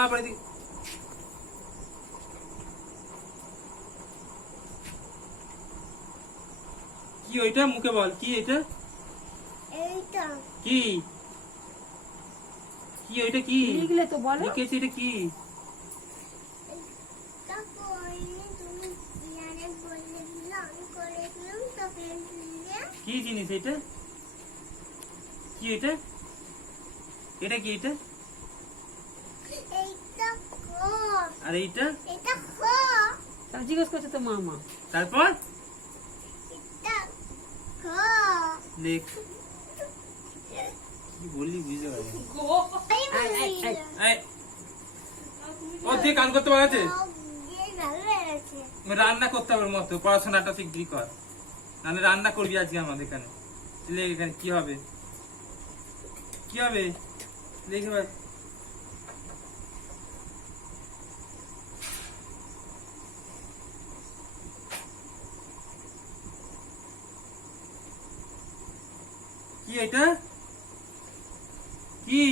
আবার এদিকে কি ওইটা? মুখে বল কি এটা? এইটা। কি? কি ওইটা কি? লিখলে তো বলো। লিখেছি এটা কি? কি জিনিস এটা? কি এটা? এটা কি এটা? আর এইটা? এটা জিজ্ঞেস করছে তো মামা। তারপর? এটা খো লেখ কি বললি বুঝতে পারছি এই আই, আই, আই। এই, ও দিয়ে কান করতে পারছে রান্না করতে হবে মতো পড়াশোনাটা শিগগিরি কর। নাহলে রান্না করবি আজকে আমাদের এখানে। এখানে কি হবে? কি হবে? লেখ কি এটা? কি?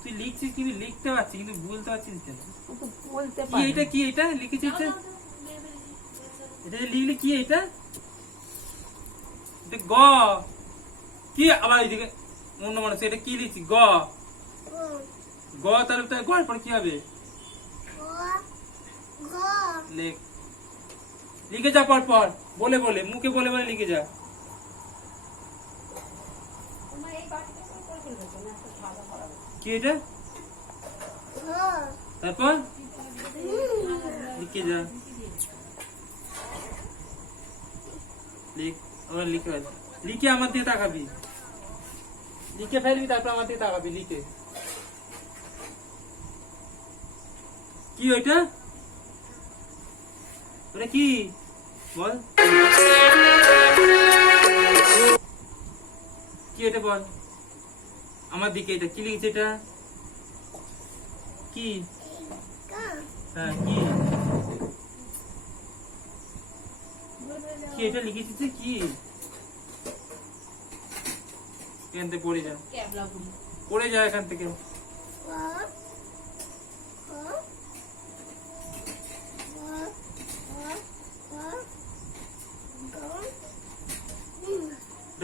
তুই লিখছিস কিন্তু লিখতে পারছিস কিন্তু বলতে পারছিস কেন? বলতে কি এটা কি এটা লিখেছিস এটা লিখলি কি এটা? এটা গ। কি আবার এইদিকে অন্য মানুষ এটা কি লিখছি গ। গ। তাহলে তার গড় পর কি হবে? লিখে। যা পর পর বলে বলে মুখে বলে বলে লিখে যা। কি এটা? তারপর? লিখে যা। লিখ আবার লিখে লিখে আমার দিয়ে তাকাবি। লিখে ফেলবি তারপর আমার দিয়ে তাকাবি লিখে। কি ওইটা? ওটা কি? বল। কি এটা বল? আমার দিকে এটা কি লিখেছে এটা? কি? হ্যাঁ কি? কি এটা লিখেছিস যে কি? এখান থেকে পড়ে যা। পড়ে যা এখান থেকে।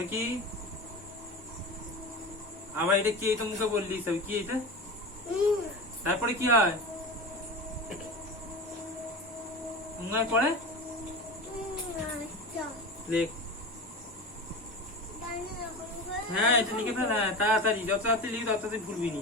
কি? আবার এটা কি এটা মুখে বললি সব কি এটা? তারপরে কি হয়? পড়ে আচ্ছা লেখ। হ্যাঁ এটা লিখে ফেল। হ্যাঁ তাড়াতাড়ি যত তাড়াতাড়ি লিখবি তত তাড়াতাড়ি ভুলবি নি।